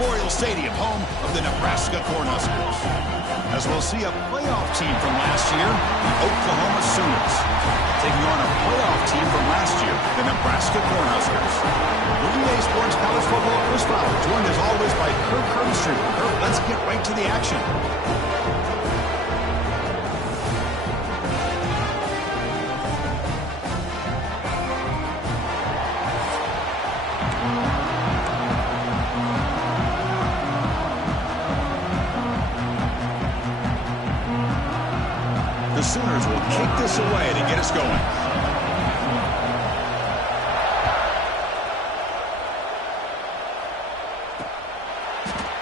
Memorial Stadium, home of the Nebraska Cornhuskers. As we'll see a playoff team from last year, the Oklahoma Sooners, taking on a playoff team from last year, the Nebraska Cornhuskers. Green Bay Sports College Football Chris Fowler, joined as always by Kirk Herbstreit. Kirk, let's get right to the action. The Sooners will kick this away to get us going.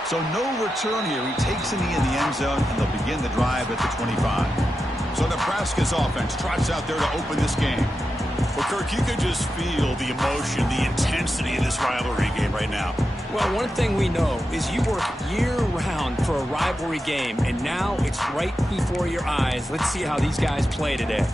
So no return here. He takes a knee in the end zone, and they'll begin the drive at the 25. So Nebraska's offense trots out there to open this game. Well, Kirk, you could just feel the emotion, the intensity of this rivalry game right now. Well, one thing we know is you work year-round for a rivalry game, and now it's right before your eyes. Let's see how these guys play today.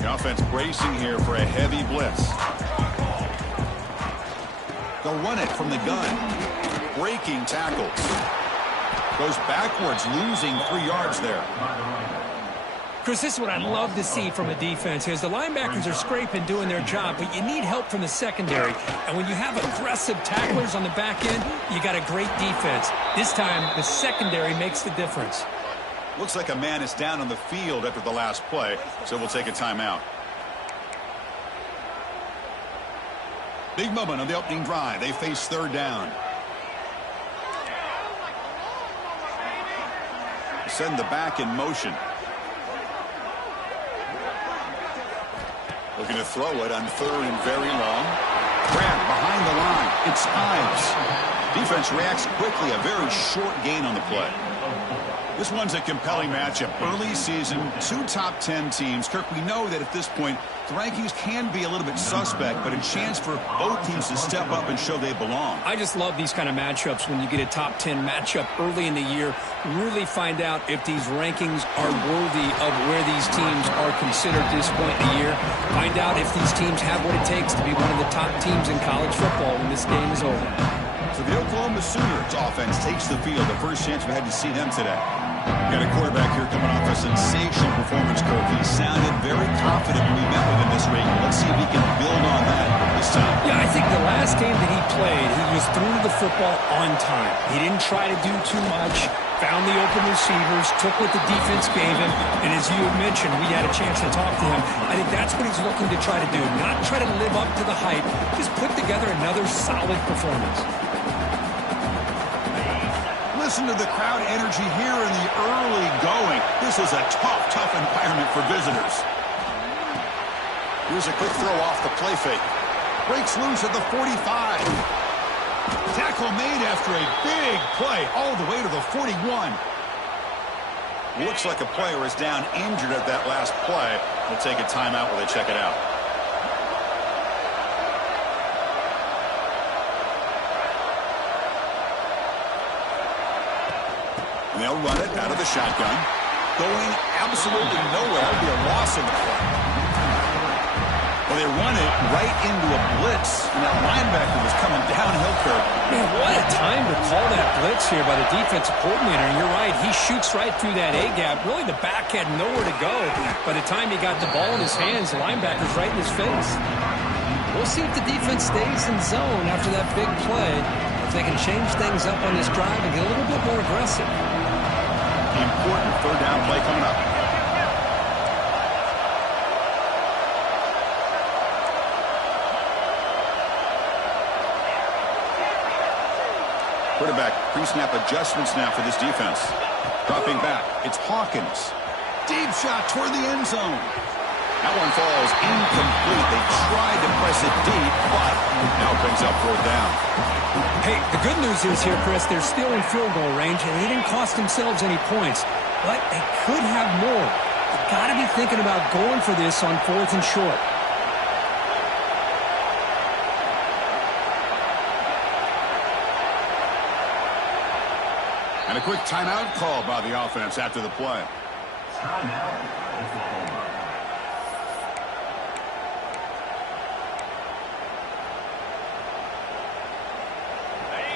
The offense bracing here for a heavy blitz. They'll run it from the gun. Breaking tackles. Goes backwards, losing 3 yards there. Chris, this is what I'd love to see from a defense is the linebackers are scraping, doing their job, but you need help from the secondary. And when you have aggressive tacklers on the back end, you got a great defense. This time, the secondary makes the difference. Looks like a man is down on the field after the last play, so we'll take a timeout. Big moment on the opening drive. They face third down. Send the back in motion. Looking to throw it on third and very long. Grab behind the line. It's Ives. Defense reacts quickly. A very short gain on the play. This one's a compelling matchup. Early season, 2 top 10 teams. Kirk, we know that at this point, the rankings can be a little bit suspect, but a chance for both teams to step up and show they belong. I just love these kind of matchups when you get a top 10 matchup early in the year. Really find out if these rankings are worthy of where these teams are considered at this point in the year. Find out if these teams have what it takes to be one of the top teams in college football when this game is over. So the Oklahoma Sooners offense takes the field. The first chance we had to see them today. Got a quarterback here coming off a sensational performance, Kirk. He sounded very confident when we met with him this week. Let's see if he can build on that this time. Yeah, I think the last game that he played, he was threw the football on time. He didn't try to do too much, found the open receivers, took what the defense gave him, and as you had mentioned, we had a chance to talk to him. I think that's what he's looking to try to do, not try to live up to the hype, just put together another solid performance. Listen to the crowd energy here in the early going. This is a tough environment for visitors. Here's a quick throw off the play fake. Breaks loose at the 45. Tackle made after a big play all the way to the 41. Looks like a player is down injured at that last play. We'll take a timeout while they check it out. They'll run it out of the shotgun. Going absolutely nowhere. That would be a loss in the play. Well, they run it right into a blitz, and that linebacker was coming downhill, Kirk. Man, what a time to call that blitz here by the defensive coordinator. And you're right, he shoots right through that A-gap. Really, the back had nowhere to go. By the time he got the ball in his hands, the linebacker's right in his face. We'll see if the defense stays in zone after that big play. If they can change things up on this drive and get a little bit more aggressive. Important third down play coming up. Quarterback pre-snap adjustments now for this defense. Dropping back, it's Hawkins. Deep shot toward the end zone. That one falls incomplete. They tried to press it deep, but now it brings up fourth down. Hey, the good news is here, Chris, they're still in field goal range, and they didn't cost themselves any points. But they could have more. They've got to be thinking about going for this on 4th and short. And a quick timeout call by the offense after the play.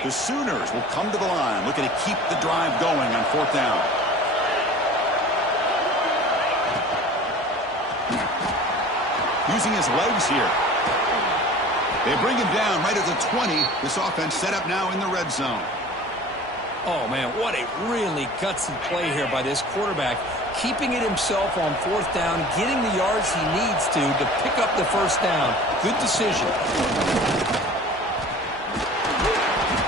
The Sooners will come to the line, looking to keep the drive going on 4th down. Using his legs here. They bring him down right at the 20. This offense set up now in the red zone. Oh, man, what a really gutsy play here by this quarterback. Keeping it himself on 4th down, getting the yards he needs to pick up the 1st down. Good decision.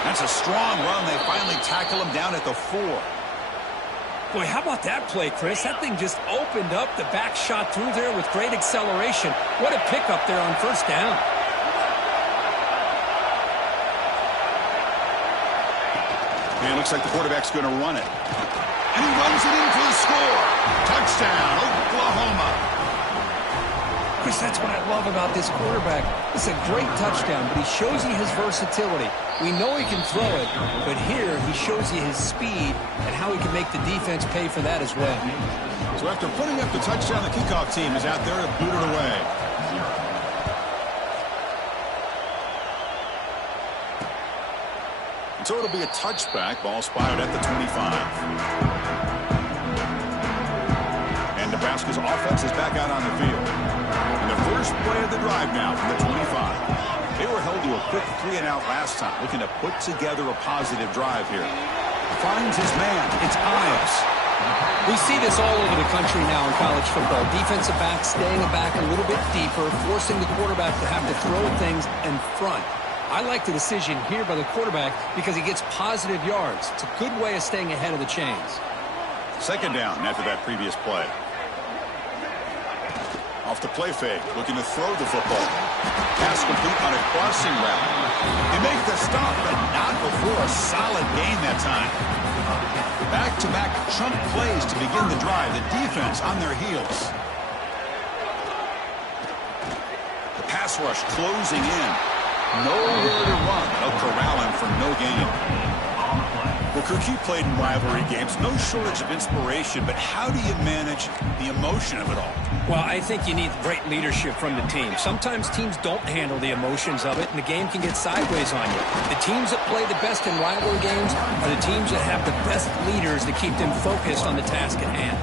That's a strong run. They finally tackle him down at the 4. Boy, how about that play, Chris? That thing just opened up. The back shot through there with great acceleration. What a pickup there on 1st down. And it looks like the quarterback's going to run it. And he runs it in for the score. Touchdown, Oklahoma. Chris, that's what I love about this quarterback. It's a great touchdown, but he shows you his versatility. We know he can throw it, but here he shows you his speed and how he can make the defense pay for that as well. So after putting up the touchdown, the kickoff team is out there to boot it away. So it'll be a touchback. Ball spotted at the 25. And Nebraska's offense is back out on the field. And the first play of the drive now from the 25. They were held to a quick 3-and-out last time, looking to put together a positive drive here. Finds his man. It's Ives. We see this all over the country now in college football. Defensive backs staying back a little bit deeper, forcing the quarterback to have to throw things in front. I like the decision here by the quarterback because he gets positive yards. It's a good way of staying ahead of the chains. 2nd down after that previous play. Off the play fake, looking to throw the football. Pass complete on a crossing route. They make the stop, but not before a solid gain that time. Back-to-back chunk plays to begin the drive. The defense on their heels. The pass rush closing in. Nowhere to run. They'll corral him for no gain. Well, Kirk, you played in rivalry games. No shortage of inspiration, but how do you manage the emotion of it all? Well, I think you need great leadership from the team. Sometimes teams don't handle the emotions of it, and the game can get sideways on you. The teams that play the best in rivalry games are the teams that have the best leaders to keep them focused on the task at hand.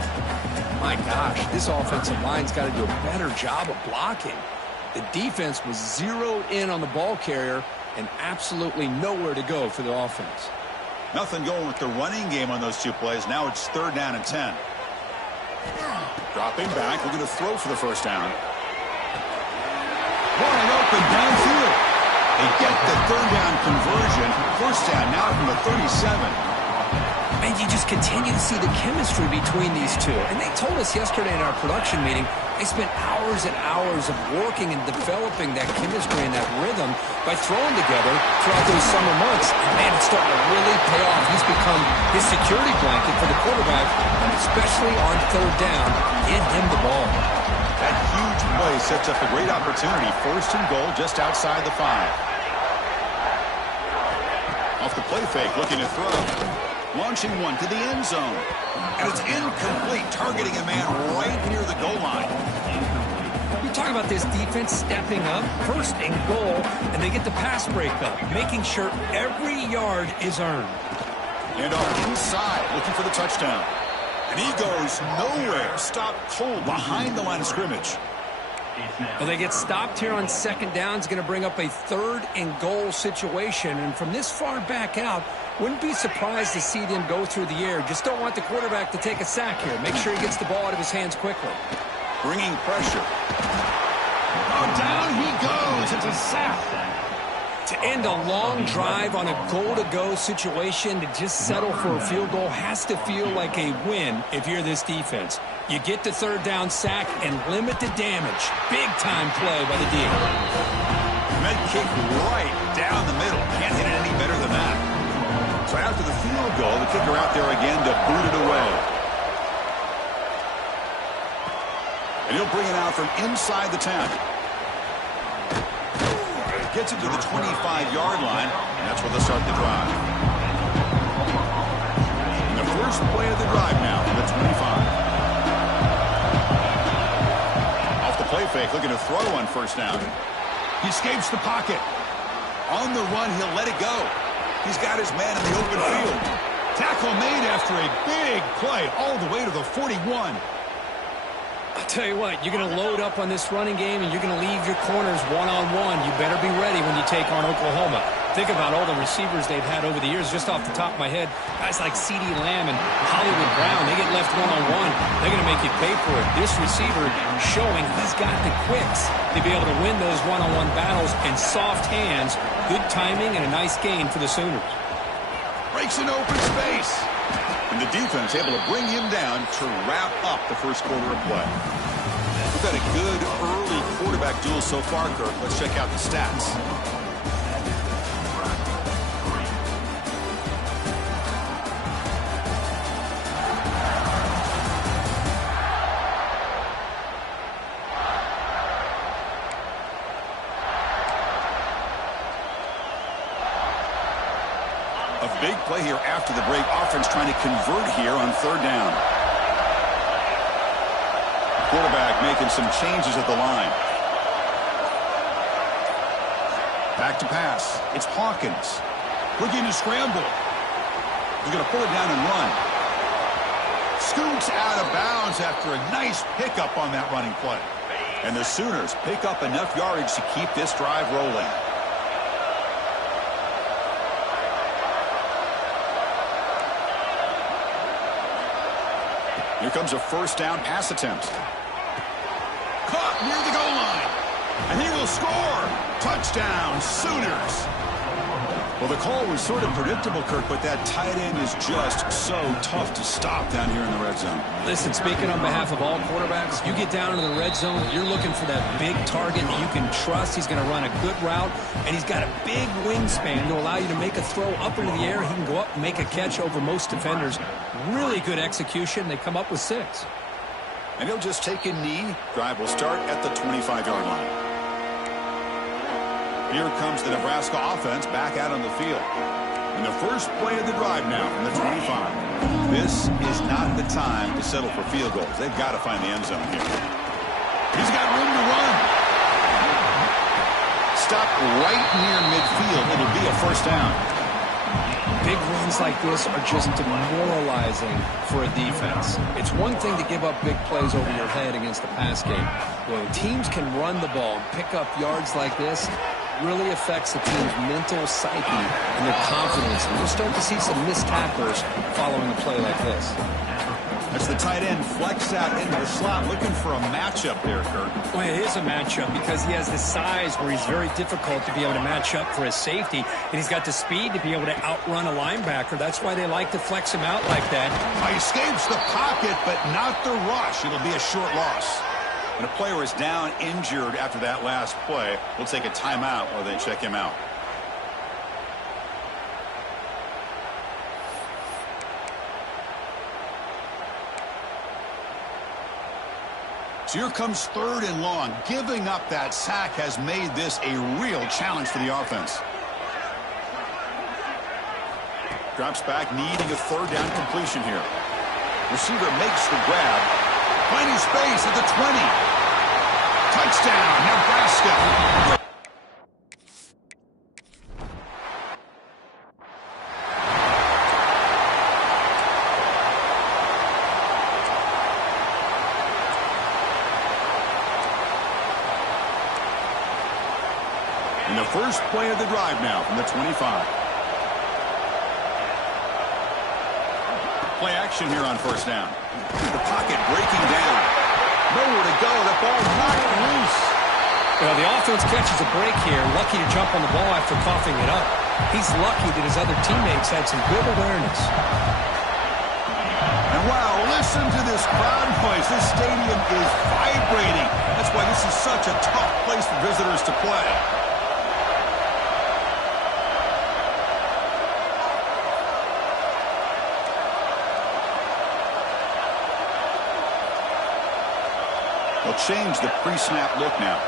My gosh, this offensive line's got to do a better job of blocking. The defense was zeroed in on the ball carrier and absolutely nowhere to go for the offense. Nothing going with the running game on those two plays. Now it's 3rd down and 10. Dropping back, looking to throw for the 1st down. Wide open downfield. They get the 3rd down conversion. 1st down now from the 37. And you just continue to see the chemistry between these two. And they told us yesterday in our production meeting, they spent hours and hours of working and developing that chemistry and that rhythm by throwing together throughout those summer months. And man, it's starting to really pay off. He's become his security blanket for the quarterback, and especially on 3rd down, get him the ball. That huge play sets up a great opportunity. 1st and goal just outside the 5. Off the play fake, looking to throw. Launching one to the end zone. And it's incomplete, targeting a man right near the goal line. We talk about this defense stepping up, 1st and goal, and they get the pass breakup, making sure every yard is earned. And off inside, looking for the touchdown. And he goes nowhere. Stopped cold behind the line of scrimmage. Well, they get stopped here on 2nd down. It's going to bring up a 3rd and goal situation. And from this far back out, wouldn't be surprised to see them go through the air. Just don't want the quarterback to take a sack here. Make sure he gets the ball out of his hands quickly. Bringing pressure. Oh, down he goes. It's a sack. To end a long drive on a goal-to-go situation, to just settle for a field goal has to feel like a win if you're this defense. You get the 3rd down sack and limit the damage. Big-time play by the D. Med kick right down the middle. Can't hit it any better than that. So after the field goal, the kicker out there again to boot it away. And he'll bring it out from inside the 10. Gets it to the 25-yard line, and that's where they'll start the drive. first play of the drive now from the 25. Off the play fake, looking to throw on first down. He escapes the pocket. On the run, he'll let it go. He's got his man in the open field. Tackle made after a big play all the way to the 41. I'll tell you what, you're going to load up on this running game and you're going to leave your corners one-on-one. You better be ready when you take on Oklahoma. Think about all the receivers they've had over the years. Just off the top of my head, guys like CeeDee Lamb and Hollywood Brown, they get left one-on-one. They're going to make you pay for it. This receiver showing he's got the quicks to be able to win those one-on-one battles in soft hands. Good timing and a nice gain for the Sooners. Breaks an open space. And the defense able to bring him down to wrap up the first quarter of play. We've got a good early quarterback duel so far, Kirk. Let's check out the stats. A big play here after the break. Offense trying to convert here on third down. Quarterback making some changes at the line. Back to pass. It's Hawkins. Looking to scramble. He's going to pull it down and run. Scoots out of bounds after a nice pickup on that running play. And the Sooners pick up enough yardage to keep this drive rolling. Here comes a first down pass attempt. Caught near the goal line. And he will score. Touchdown, Sooners. Well, the call was sort of predictable, Kirk, but that tight end is just so tough to stop down here in the red zone. Listen, speaking on behalf of all quarterbacks, you get down into the red zone, you're looking for that big target that you can trust. He's going to run a good route, and he's got a big wingspan to allow you to make a throw up into the air. He can go up and make a catch over most defenders. Really good execution. They come up with 6. And he'll just take a knee. Drive will start at the 25-yard line. Here comes the Nebraska offense back out on the field. And the first play of the drive now from the 25. This is not the time to settle for field goals. They've got to find the end zone here. He's got room to run. Stop right near midfield. It'll be a first down. Big runs like this are just demoralizing for a defense. It's one thing to give up big plays over your head against the pass game. When teams can run the ball and pick up yards like this, really affects the team's mental psyche and their confidence. And we'll start to see some missed tacklers following a play like this. As the tight end flex out into the slot, looking for a matchup there, Kirk. Well, it is a matchup because he has the size where he's very difficult to be able to match up for his safety, and he's got the speed to be able to outrun a linebacker. That's why they like to flex him out like that. He escapes the pocket, but not the rush. It'll be a short loss. And a player is down injured after that last play. We'll take a timeout while they check him out. So here comes third and long. Giving up that sack has made this a real challenge for the offense. Drops back, needing a third down completion here. Receiver makes the grab. Finding space at the 20. Touchdown, Nebraska. In the first play of the drive now from the 25. Play action here on first down. The pocket breaking down. Nowhere to go. The ball knocked loose. Well, the offense catches a break here. Lucky to jump on the ball after coughing it up. He's lucky that his other teammates had some good awareness. And wow, listen to this crowd noise. This stadium is vibrating. That's why this is such a tough place for visitors to play. They'll change the pre-snap look now.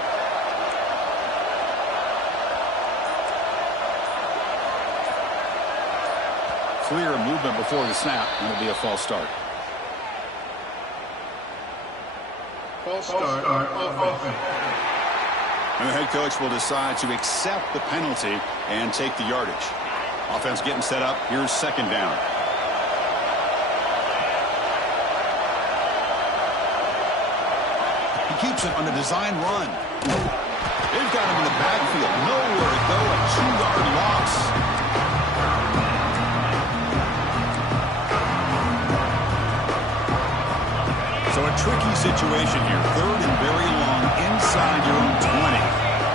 clear movement before the snap, and it'll be a false start. False start offense. And the head coach will decide to accept the penalty and take the yardage. Offense getting set up. Here's second down. He keeps it on the design run. They've got him in the backfield. Nowhere to go. A 2-yard loss. So a tricky situation here. Third and very long inside your own 20.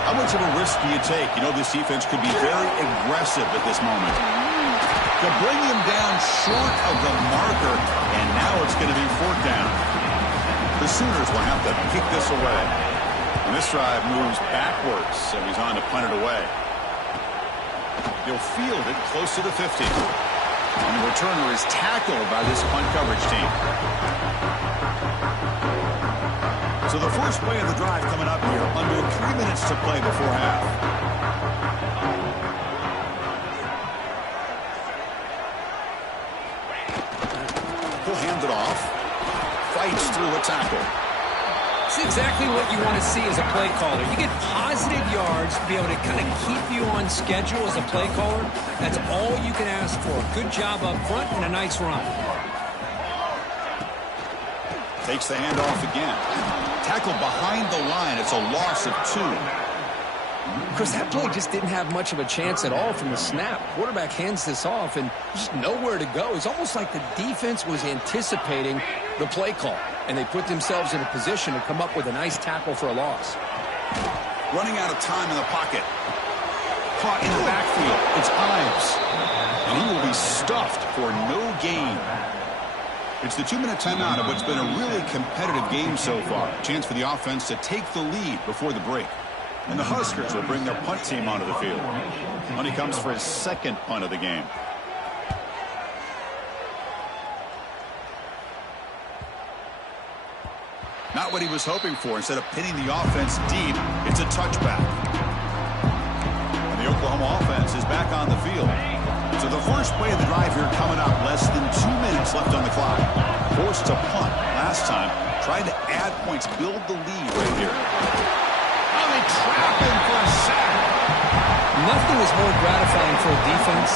How much of a risk do you take? You know, this defense could be very aggressive at this moment. To bring him down short of the marker, and now it's going to be fourth down. The Sooners will have to kick this away. And this drive moves backwards, so he's on to punt it away. He'll field it close to the 50. And the returner is tackled by this punt coverage team. So the first play of the drive coming up here. Under 3 minutes to play before half. He'll hand it off. Fights through a tackle. It's exactly what you want to see as a play caller. You get positive yards to be able to kind of keep you on schedule as a play caller. That's all you can ask for. Good job up front and a nice run. Takes the handoff again. Tackle behind the line. It's a loss of 2. Chris, that play just didn't have much of a chance at all from the snap. Quarterback hands this off and just nowhere to go. It's almost like the defense was anticipating the play call, and they put themselves in a position to come up with a nice tackle for a loss. Running out of time in the pocket. Caught in the backfield. It's Ives. And he will be stuffed for no gain. It's the 2-minute timeout of what's been a really competitive game so far. Chance for the offense to take the lead before the break. And the Huskers will bring their punt team onto the field. Money comes for his second punt of the game. Not what he was hoping for. Instead of pinning the offense deep, it's a touchback. And the Oklahoma offense is back on the field. So the first play of the drive here coming up. Less than 2 minutes left on the clock. Forced to punt last time. Trying to add points, build the lead right here. Oh, they trap him for a sack. Nothing is more gratifying for a defense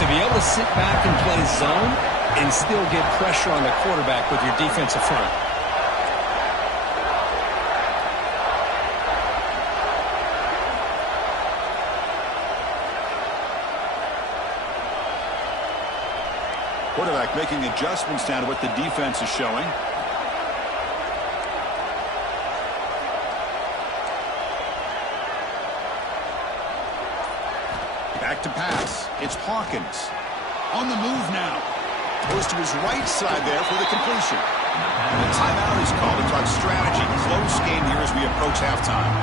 to be able to sit back and play zone and still get pressure on the quarterback with your defensive front. Quarterback making adjustments down to what the defense is showing. Back to pass. It's Hawkins. On the move now. Goes to his right side there for the completion. And the timeout is called to talk strategy. Close game here as we approach halftime.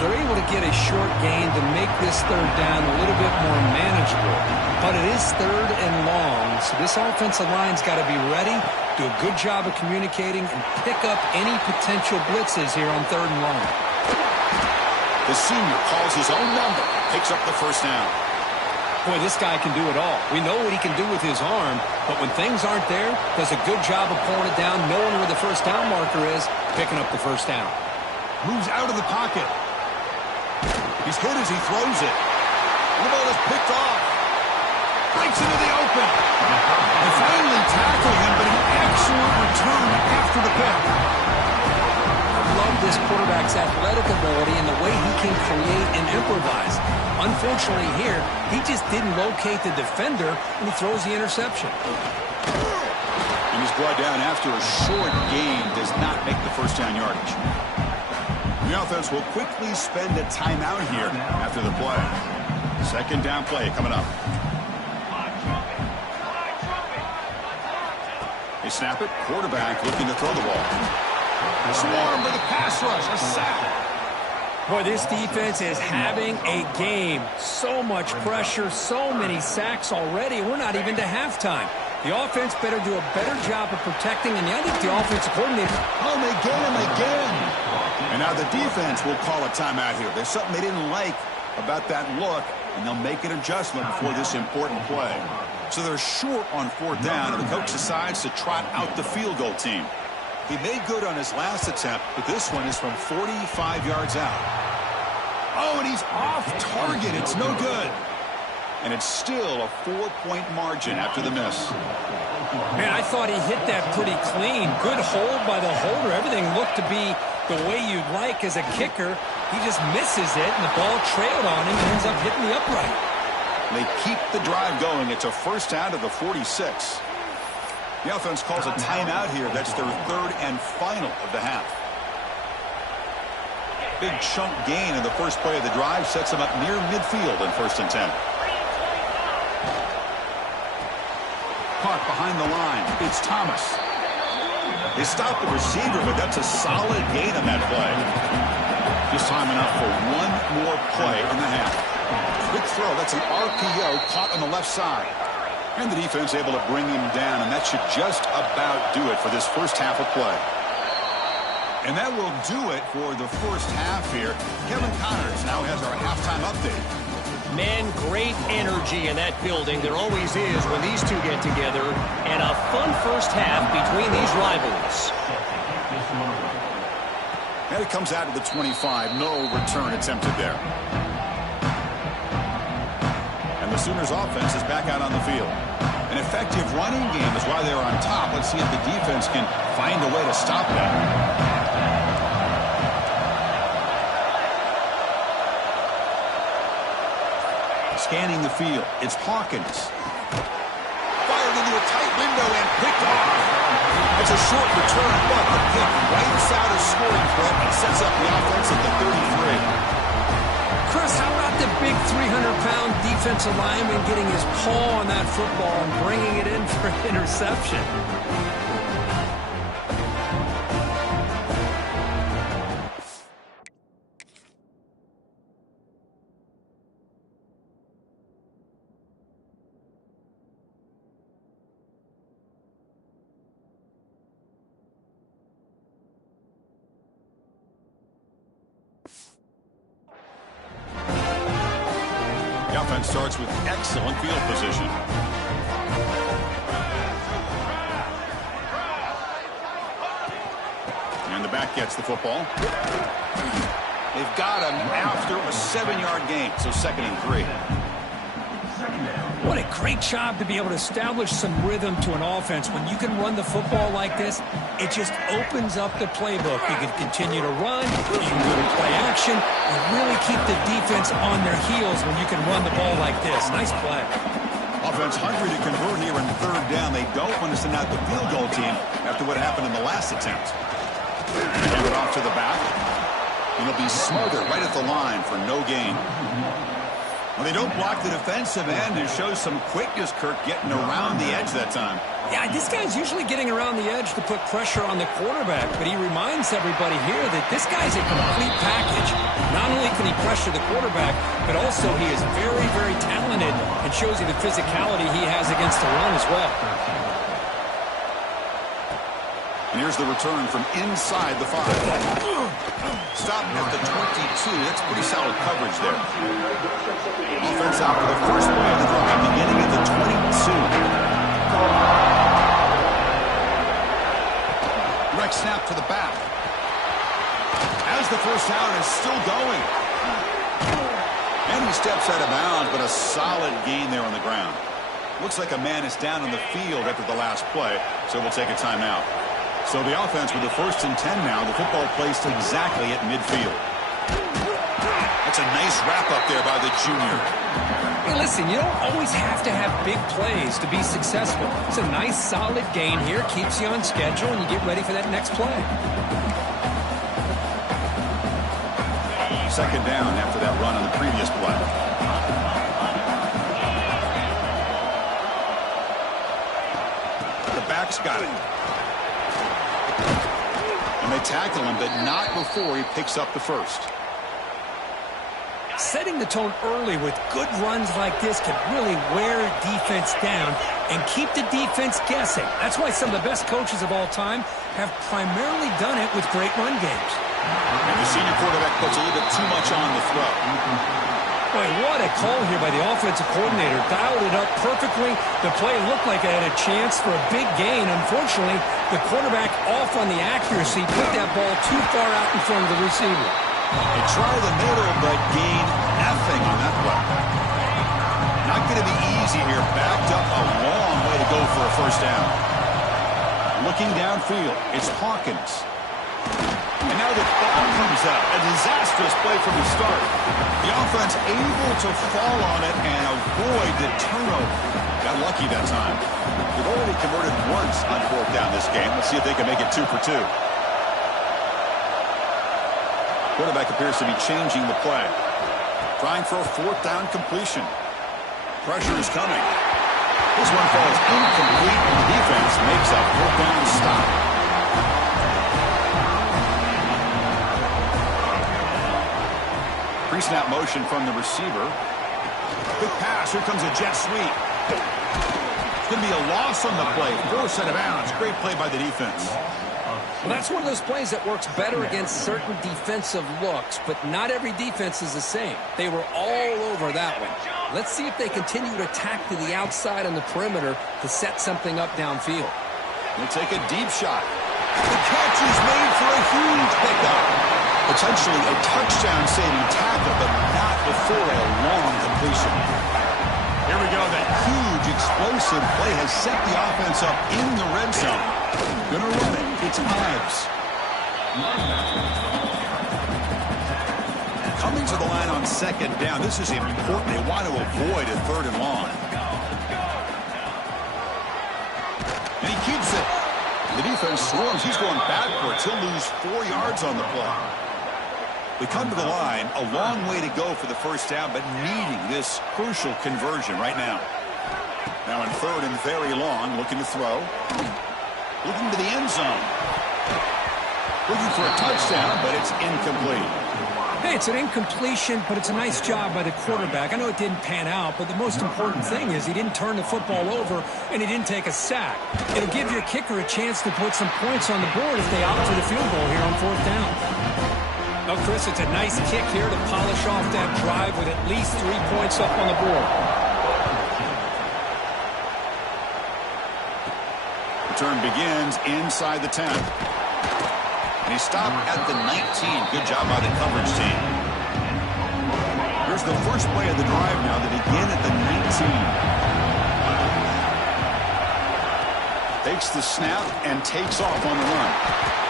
They're able to get a short gain to make this third down a little bit more manageable. But it is third and long, so this offensive line's got to be ready, do a good job of communicating, and pick up any potential blitzes here on third and long. The senior calls his own number, picks up the first down. Boy, this guy can do it all. We know what he can do with his arm, but when things aren't there, does a good job of pulling it down, knowing where the first down marker is, picking up the first down. Moves out of the pocket. He's hit as he throws it. The ball is picked off. Breaks into the open. They finally tackle him, but an excellent return after the pick. I love this quarterback's athletic ability and the way he can create and improvise. Unfortunately here, he just didn't locate the defender, and he throws the interception. And he's brought down after a short gain, does not make the first down yardage. The offense will quickly spend a timeout here after the play. Second down play coming up. They snap it. Quarterback looking to throw the ball. Swarm with a pass rush. A sack. Boy, this defense is having a game. So much pressure, so many sacks already. We're not even to halftime. The offense better do a better job of protecting, and I think the offensive coordinator. Oh, they get him again. And now the defense will call a timeout here. There's something they didn't like about that look, and they'll make an adjustment before this important play. So they're short on 4th down, and the coach decides to trot out the field goal team. He made good on his last attempt, but this one is from 45 yards out. Oh, and he's off target. It's no good. And it's still a 4-point margin after the miss. Man, I thought he hit that pretty clean. Good hold by the holder. Everything looked to be the way you'd like as a kicker. He just misses it, and the ball trailed on him and ends up hitting the upright. They keep the drive going. It's a first down to the 46. The offense calls a timeout here. That's their 3rd and final of the half. Big chunk gain in the first play of the drive sets them up near midfield in 1st and 10. Caught behind the line. It's Thomas. They stopped the receiver, but that's a solid gain on that play. Just time enough for one more play in the half. Quick throw. That's an RPO caught on the left side. And the defense able to bring him down, and that should just about do it for this first half of play. And that will do it for the first half here. Kevin Connors now has our halftime update. Man, great energy in that building. There always is when these two get together. And a fun first half between these rivals. And it comes out of the 25. No return attempted there. And the Sooners offense is back out on the field. An effective running game is why they're on top. Let's see if the defense can find a way to stop that. Scanning the field. It's Hawkins. Fired into a tight window and picked off. It's a short return, but the pick wipes out a scoring threat and sets up the offense at the 33. Chris, how about the big 300-pound defensive lineman getting his paw on that football and bringing it in for an interception? The offense starts with excellent field position. And the back gets the football. They've got him after a 7-yard gain, so 2nd and 3. What a great job to be able to establish some rhythm to an offense. When you can run the football like this, it just opens up the playbook. You can continue to run, you can go to play action, and really keep the defense on their heels when you can run the ball like this. Nice play. Offense hungry to convert here in 3rd down. They don't want to send out the field goal team after what happened in the last attempt. Hand it off to the back. And it'll be smothered right at the line for no gain. Well, they don't block the defensive end. It shows some quickness, Kirk, getting around the edge that time. Yeah, this guy's usually getting around the edge to put pressure on the quarterback, but he reminds everybody here that this guy's a complete package. Not only can he pressure the quarterback, but also he is very, very talented and shows you the physicality he has against the run as well. And here's the return from inside the 5. Stopped at the 22. That's pretty solid coverage there. Offense out for the first play of the drive, beginning at the 22. Direct snap to the back. As the first down is still going. And he steps out of bounds, but a solid gain there on the ground. Looks like a man is down on the field after the last play, so we'll take a timeout. So the offense with the 1st and 10 now, the football placed exactly at midfield. That's a nice wrap-up there by the junior. Hey, listen, you don't always have to have big plays to be successful. It's a nice, solid gain here, keeps you on schedule, and you get ready for that next play. 2nd down after that run on the previous play. The back's got it. And they tackle him, but not before he picks up the first. Setting the tone early with good runs like this can really wear defense down and keep the defense guessing. That's why some of the best coaches of all time have primarily done it with great run games. And the senior quarterback puts a little bit too much on the throw. Boy, what a call here by the offensive coordinator. Dialed it up perfectly. The play looked like it had a chance for a big gain. Unfortunately, the quarterback off on the accuracy, put that ball too far out in front of the receiver. They try the middle, but gain nothing on that play. Not going to be easy here. Backed up a long way to go for a first down. Looking downfield, it's Hawkins. And now the ball comes out. A disastrous play from the start. The offense able to fall on it and avoid the turnover. Got lucky that time. They've already converted once on fourth down this game. Let's see if they can make it 2 for 2. Quarterback appears to be changing the play. Trying for a fourth down completion. Pressure is coming. This one falls incomplete, and the defense makes a fourth down stop. Pre-snap motion from the receiver. Quick pass. Here comes a jet sweep. It's going to be a loss on the play. Force out of bounds. Great play by the defense. Well, that's one of those plays that works better against certain defensive looks, but not every defense is the same. They were all over that one. Let's see if they continue to attack to the outside on the perimeter to set something up downfield. They'll take a deep shot. The catch is made for a huge pickup. Potentially a touchdown-saving tackle, but not before a long completion. Here we go. That huge, explosive play has set the offense up in the red zone. Gonna run it. It's Ives. Coming to the line on second down. This is important. They want to avoid a third and long. And he keeps it. The defense swarms. He's going backwards. He'll lose 4 yards on the play. We come to the line, a long way to go for the first down, but needing this crucial conversion right now. Now in third and very long, looking to throw. Looking to the end zone. Looking for a touchdown, but it's incomplete. Hey, it's an incompletion, but it's a nice job by the quarterback. I know it didn't pan out, but the most important thing is he didn't turn the football over and he didn't take a sack. It'll give your kicker a chance to put some points on the board if they opt for the field goal here on fourth down. Well, Chris, it's a nice kick here to polish off that drive with at least 3 points up on the board. Return begins inside the 10. And he stopped at the 19. Good job by the coverage team. Here's the first play of the drive now to begin at the 19. Takes the snap and takes off on the run.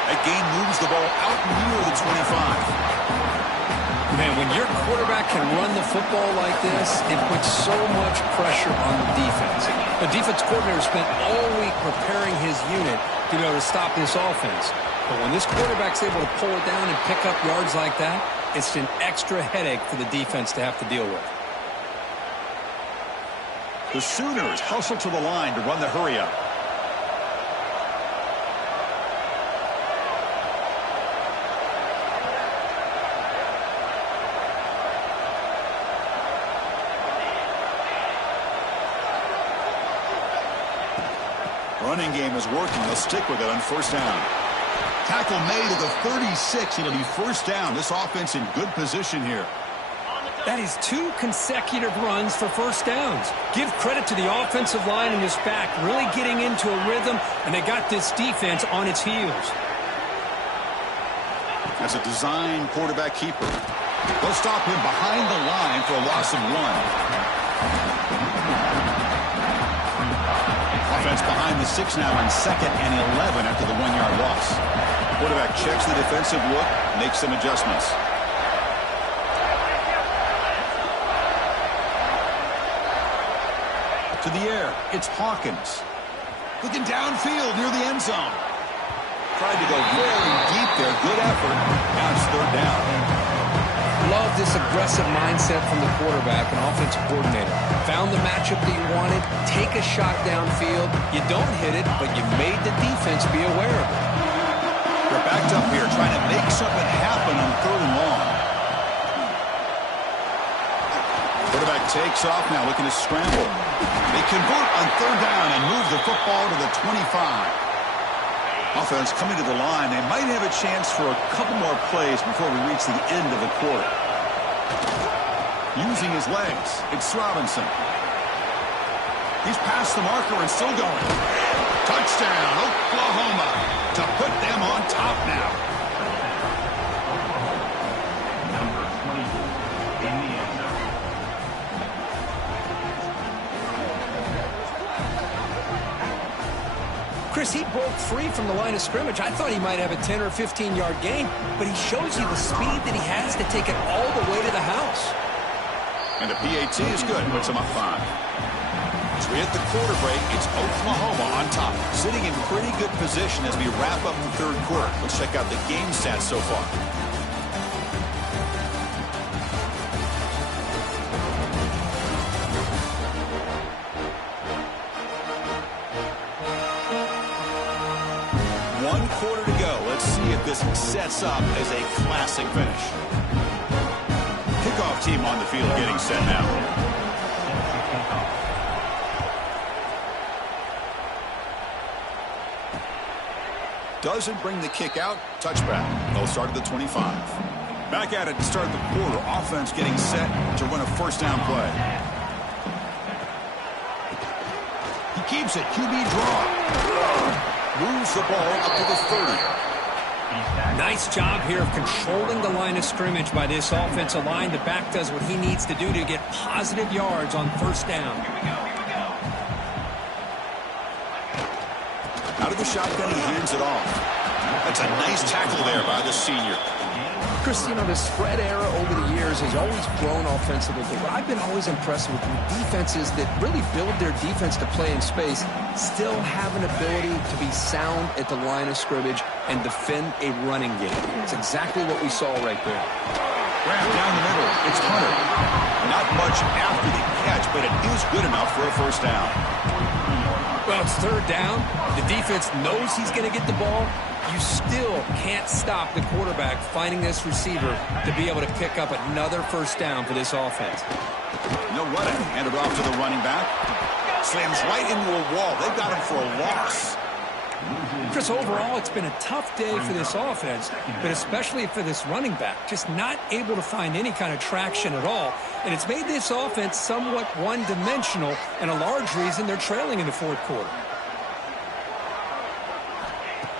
That gain moves the ball out near the 25. Man, when your quarterback can run the football like this, it puts so much pressure on the defense. The defense coordinator spent all week preparing his unit to be able to stop this offense. But when this quarterback's able to pull it down and pick up yards like that, it's an extra headache for the defense to have to deal with. The Sooners hustle to the line to run the hurry-up. Running game is working. They'll stick with it on first down. Tackle made at the 36. It'll be first down. This offense in good position here. That is 2 consecutive runs for first downs. Give credit to the offensive line and his back really getting into a rhythm, and they got this defense on its heels. That's a design quarterback keeper. They'll stop him behind the line for a loss of 1. Offense behind the 6 now on 2nd and 11 after the 1-yard loss. Quarterback checks the defensive look, makes some adjustments. To the air, it's Hawkins. Looking downfield near the end zone. Tried to go very deep there. Good effort. Now it's third down. Love this aggressive mindset from the quarterback and offensive coordinator. Found the matchup that you wanted, take a shot downfield. You don't hit it, but you made the defense be aware of it. They're backed up here trying to make something happen on third and long. Quarterback takes off now, looking to scramble. They convert on third down and move the football to the 25. Offense coming to the line. They might have a chance for a couple more plays before we reach the end of the quarter. Using his legs, it's Robinson. He's past the marker and still going. Touchdown, Oklahoma, to put them on top now. Number 22 in the end zone. Chris, he broke free from the line of scrimmage. I thought he might have a 10 or 15-yard gain, but he shows you the speed that he has to take it all the way to the house. And the PAT is good, puts him up 5. As we hit the quarter break, it's Oklahoma on top, sitting in pretty good position as we wrap up the third quarter. Let's check out the game stats so far. One quarter to go. Let's see if this sets up as a classic finish. Kickoff team on the field getting set now. Doesn't bring the kick out. Touchback. They'll start at the 25. Back at it to start the quarter. Offense getting set to run a first down play. He keeps it. QB draw. Moves the ball up to the 30. Nice job here of controlling the line of scrimmage by this offensive line. The back does what he needs to do to get positive yards on first down. Out of the shotgun, he hands it off. That's a nice tackle there by the senior. Chris, you know, the spread era over the years has always grown offensively, but I've been always impressed with defenses that really build their defense to play in space, still have an ability to be sound at the line of scrimmage and defend a running game. It's exactly what we saw right there. Grab down the middle. It's Hunter. Not much after the catch, but it is good enough for a first down. Well, it's third down. The defense knows he's going to get the ball. You still can't stop the quarterback finding this receiver to be able to pick up another first down for this offense. No running. Hand it off to the running back. Slams right into a wall. They've got him for a loss. Chris, overall, it's been a tough day for this offense, but especially for this running back. Just not able to find any kind of traction at all. And it's made this offense somewhat one-dimensional, and a large reason they're trailing in the fourth quarter.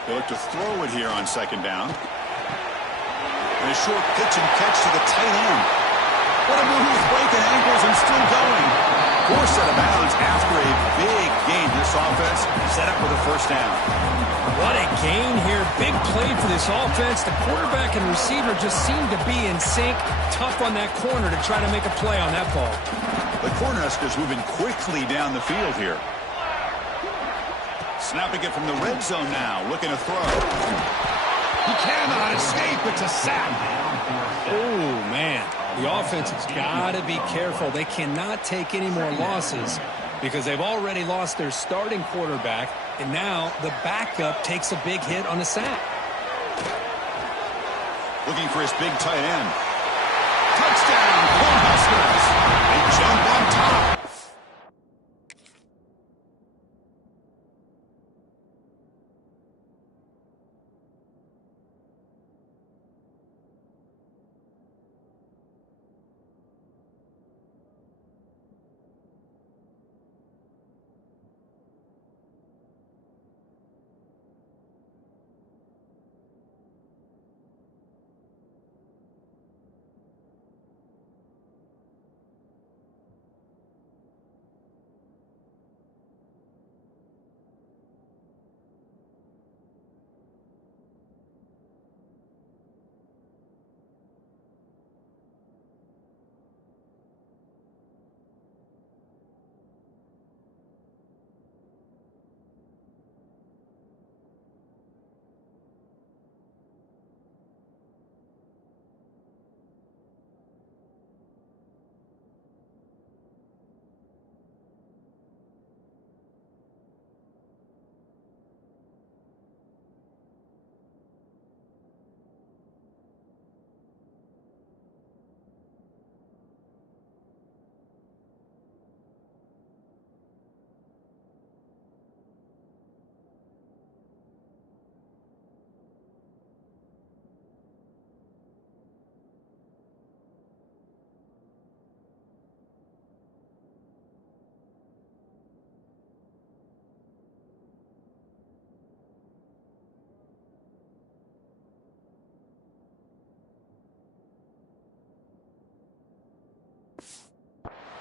They look to throw it here on second down. And a short pitch and catch to the tight end. What a move, breaking ankles and still going. Forced out of bounds after a big gain. This offense set up with a first down. What a gain here. Big play for this offense. The quarterback and receiver just seem to be in sync. Tough on that corner to try to make a play on that ball. The Cornhuskers moving quickly down the field here. Snapping it from the red zone now. Looking to throw. He cannot escape. It's a sack. Oh, man. The offense has got to be careful. They cannot take any more losses because they've already lost their starting quarterback, and now the backup takes a big hit on the sack. Looking for his big tight end. Touchdown, Cornhuskers. They jump on top.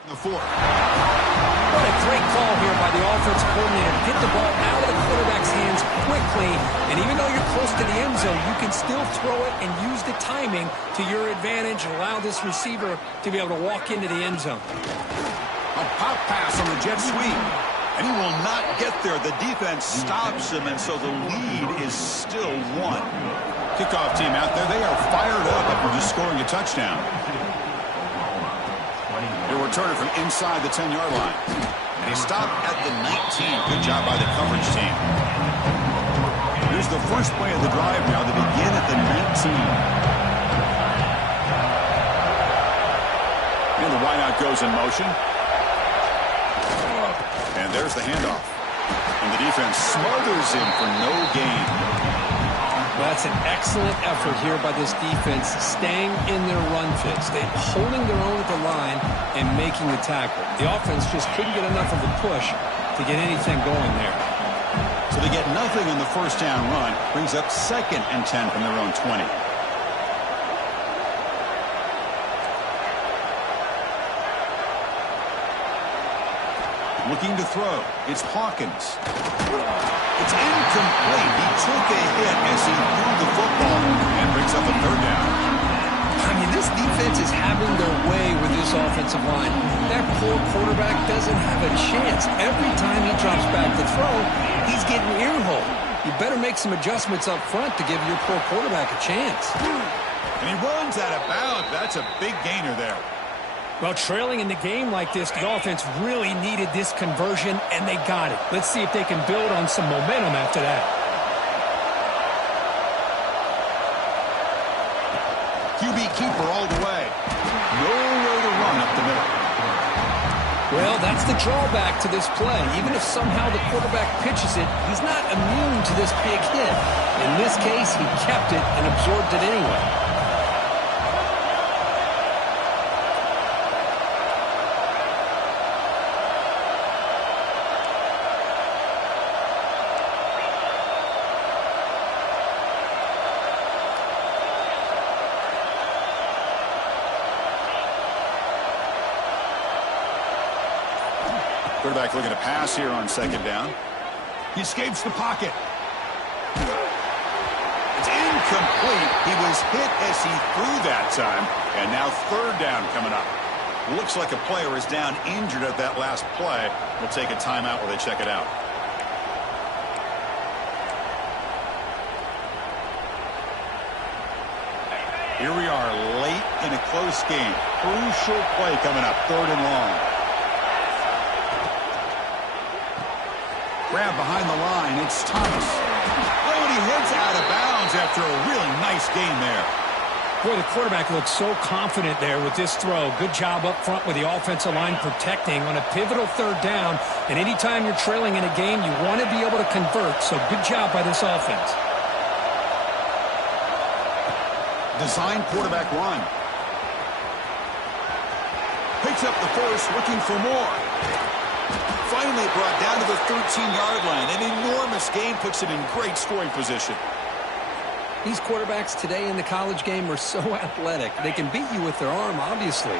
The fourth. What a great call here by the offensive coordinator to get the ball out of the quarterback's hands quickly. And even though you're close to the end zone, you can still throw it and use the timing to your advantage and allow this receiver to be able to walk into the end zone. A pop pass on the jet sweep. And he will not get there. The defense stops him, and so the lead is still 1. Kickoff team out there, they are fired up after just scoring a touchdown. He'll return it from inside the 10-yard line. And he stopped at the 19. Good job by the coverage team. Here's the first play of the drive now. They begin at the 19. And the wideout goes in motion. And there's the handoff. And the defense smothers him for no gain. That's an excellent effort here by this defense, staying in their run fits. They're holding their own at the line and making the tackle. The offense just couldn't get enough of a push to get anything going there. So they get nothing on the first down run. Brings up 2nd and 10 from their own 20. Looking to throw. It's Hawkins. It's incomplete. He took a hit as he threw the football and brings up a 3rd down. I mean, this defense is having their way with this offensive line. That poor quarterback doesn't have a chance. Every time he drops back to throw, he's getting earholed. You better make some adjustments up front to give your poor quarterback a chance. And he runs out of bounds. That's a big gainer there. Well, trailing in the game like this, the offense really needed this conversion, and they got it. Let's see if they can build on some momentum after that. QB keeper all the way. Nowhere to run up the middle. Well, that's the drawback to this play. Even if somehow the quarterback pitches it, he's not immune to this big hit. In this case, he kept it and absorbed it anyway. Quarterback looking to pass here on 2nd down. He escapes the pocket. It's incomplete. He was hit as he threw that time. And now 3rd down coming up. Looks like a player is down injured at that last play. We'll take a timeout while they check it out. Here we are late in a close game. Crucial play coming up. 3rd and long. Grab behind the line. It's Thomas. Oh, and he heads out of bounds after a really nice gain there. Boy, the quarterback looks so confident there with this throw. Good job up front with the offensive line protecting on a pivotal 3rd down. And anytime you're trailing in a game, you want to be able to convert. So good job by this offense. Design quarterback run. Picks up the first, looking for more. Finally brought down to the 13-yard line. An enormous gain puts him in great scoring position. These quarterbacks today in the college game are so athletic. They can beat you with their arm, obviously.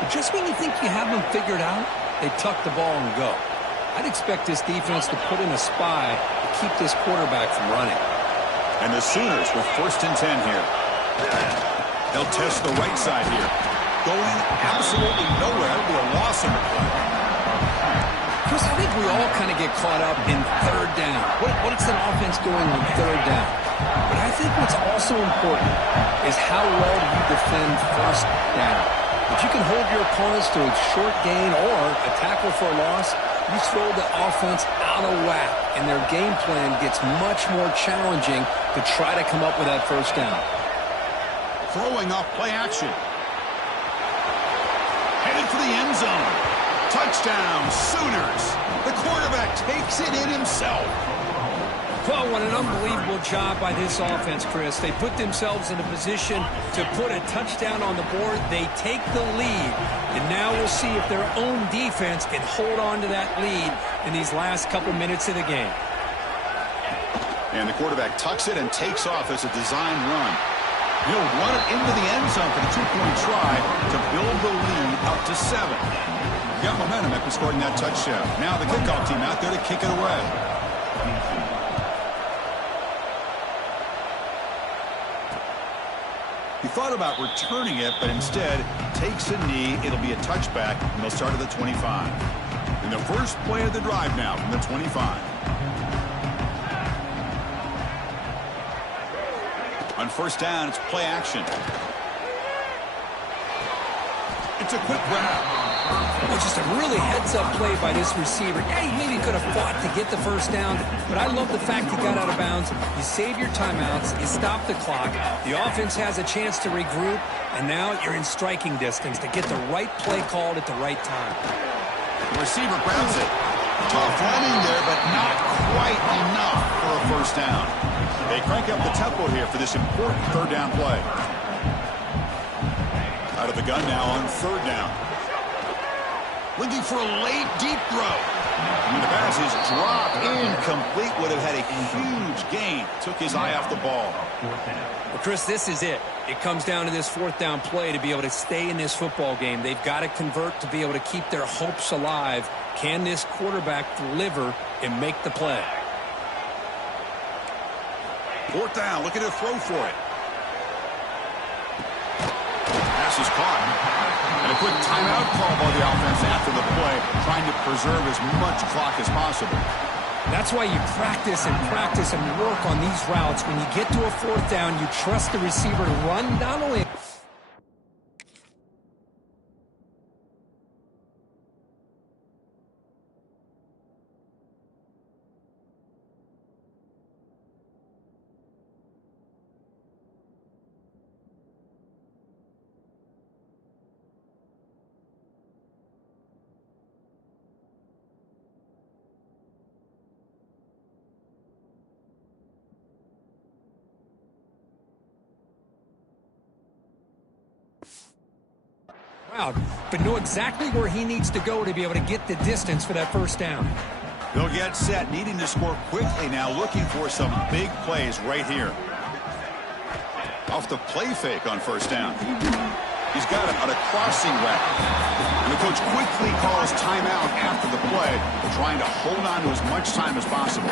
But just when you think you have them figured out, they tuck the ball and go. I'd expect this defense to put in a spy to keep this quarterback from running. And the Sooners with 1st and 10 here. They'll test the right side here. Going absolutely nowhere. It'll be a loss on the play. Chris, I think we all kind of get caught up in 3rd down. What's an offense doing on 3rd down? But I think what's also important is how well do you defend 1st down. If you can hold your opponents to a short gain or a tackle for a loss, you throw the offense out of whack, and their game plan gets much more challenging to try to come up with that 1st down. Throwing off play action. Headed for the end zone. Touchdown, Sooners. The quarterback takes it in himself. Well, what an unbelievable job by this offense, Chris. They put themselves in a position to put a touchdown on the board. They take the lead, and now we'll see if their own defense can hold on to that lead in these last couple minutes of the game. And the quarterback tucks it and takes off as a design run. He'll run it into the end zone for the 2-point try to build the lead up to 7. Got momentum after scoring that touchdown. Now the kickoff team out there to kick it away. He thought about returning it, but instead takes a knee. It'll be a touchback, and they'll start at the 25. And the first play of the drive now from the 25. On first down, it's play action. It's a quick grab. Well, just a really heads-up play by this receiver. Yeah, he maybe could have fought to get the first down, but I love the fact he got out of bounds. You save your timeouts, you stop the clock, the offense has a chance to regroup, and now you're in striking distance to get the right play called at the right time. The receiver grabs it. Tough running there, but not quite enough for a first down. They crank up the tempo here for this important third down play. Out of the gun now on third down. Looking for a late, deep throw. And the pass is dropped incomplete. Would have had a huge gain. Took his eye off the ball. Well, Chris, this is it. It comes down to this fourth down play to be able to stay in this football game. They've got to convert to be able to keep their hopes alive. Can this quarterback deliver and make the play? Fourth down. Looking to throw for it. Pass is caught. And a quick timeout call by the offense after the play, trying to preserve as much clock as possible. That's why you practice and work on these routes. When you get to a fourth down, you trust the receiver to run not only... but know exactly where he needs to go to be able to get the distance for that first down. They'll get set, needing to score quickly now, looking for some big plays right here. Off the play fake on first down. He's got it on a crossing route. And the coach quickly calls timeout after the play, trying to hold on to as much time as possible.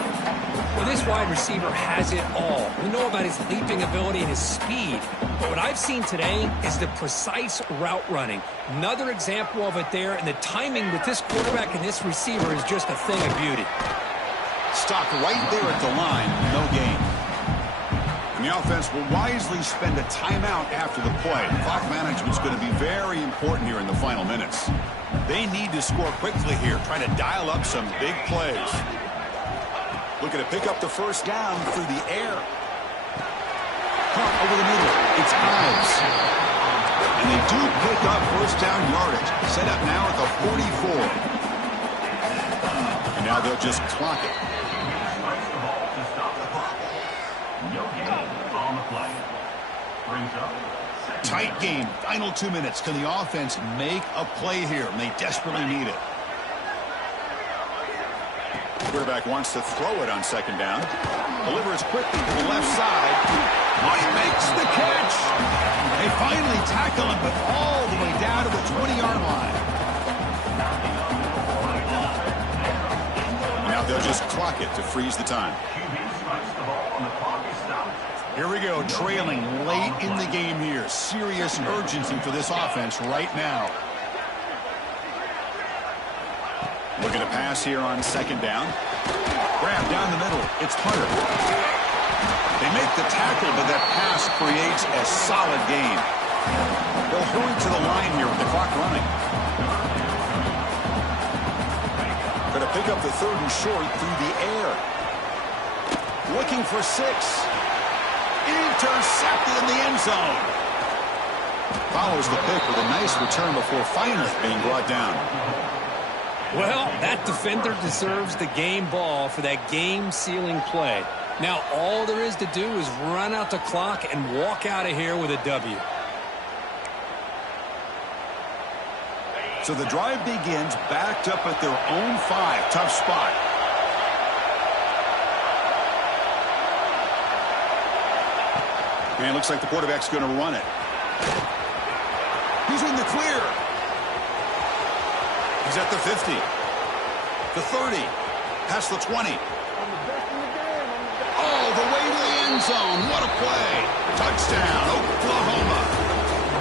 Well, this wide receiver has it all. We know about his leaping ability and his speed. But what I've seen today is the precise route running. Another example of it there, and the timing with this quarterback and this receiver is just a thing of beauty. Stopped right there at the line, no gain. And the offense will wisely spend a timeout after the play. Clock management is going to be very important here in the final minutes. They need to score quickly here, trying to dial up some big plays. Looking to pick up the first down through the air. Caught over the middle. It's Ives. And they do pick up first down yardage. Set up now at the 44. And now they'll just clock it. Tight game. Final 2 minutes. Can the offense make a play here? And they desperately need it. Quarterback wants to throw it on second down. Delivers quickly to the left side. Oh, he makes the catch. They finally tackle him, but all the way down to the 20-yard line. Now they'll just clock it to freeze the time. Here we go, trailing late in the game here. Serious urgency for this offense right now. Looking to pass here on second down. Grab down the middle. It's Hunter. They make the tackle, but that pass creates a solid gain. They'll hurry to the line here with the clock running. Going to pick up the third and short through the air. Looking for 6. Intercepted in the end zone. Follows the pick with a nice return before finally being brought down. Well, that defender deserves the game ball for that game-sealing play. Now, all there is to do is run out the clock and walk out of here with a W. So the drive begins backed up at their own 5. Tough spot. And it looks like the quarterback's going to run it. He's in the clear. He's at the 50. The 30. Past the 20. Oh, the way to the end zone. What a play. Touchdown, Oklahoma.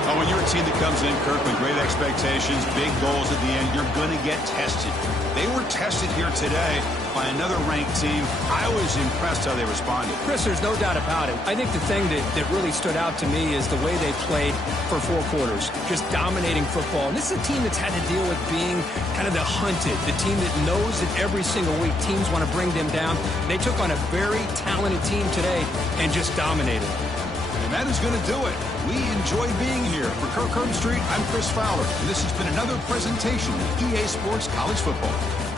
Oh, when you're a team that comes in, Kirk, with great expectations, big goals at the end, you're going to get tested. They were tested here today by another ranked team. I was impressed how they responded. Chris, there's no doubt about it. I think the thing that really stood out to me is the way they played for 4 quarters, just dominating football. And this is a team that's had to deal with being kind of the hunted, the team that knows that every single week teams want to bring them down. They took on a very talented team today and just dominated. And that is going to do it. We enjoy being here. For Kirk Herbstreit, I'm Chris Fowler, and this has been another presentation of EA Sports College Football.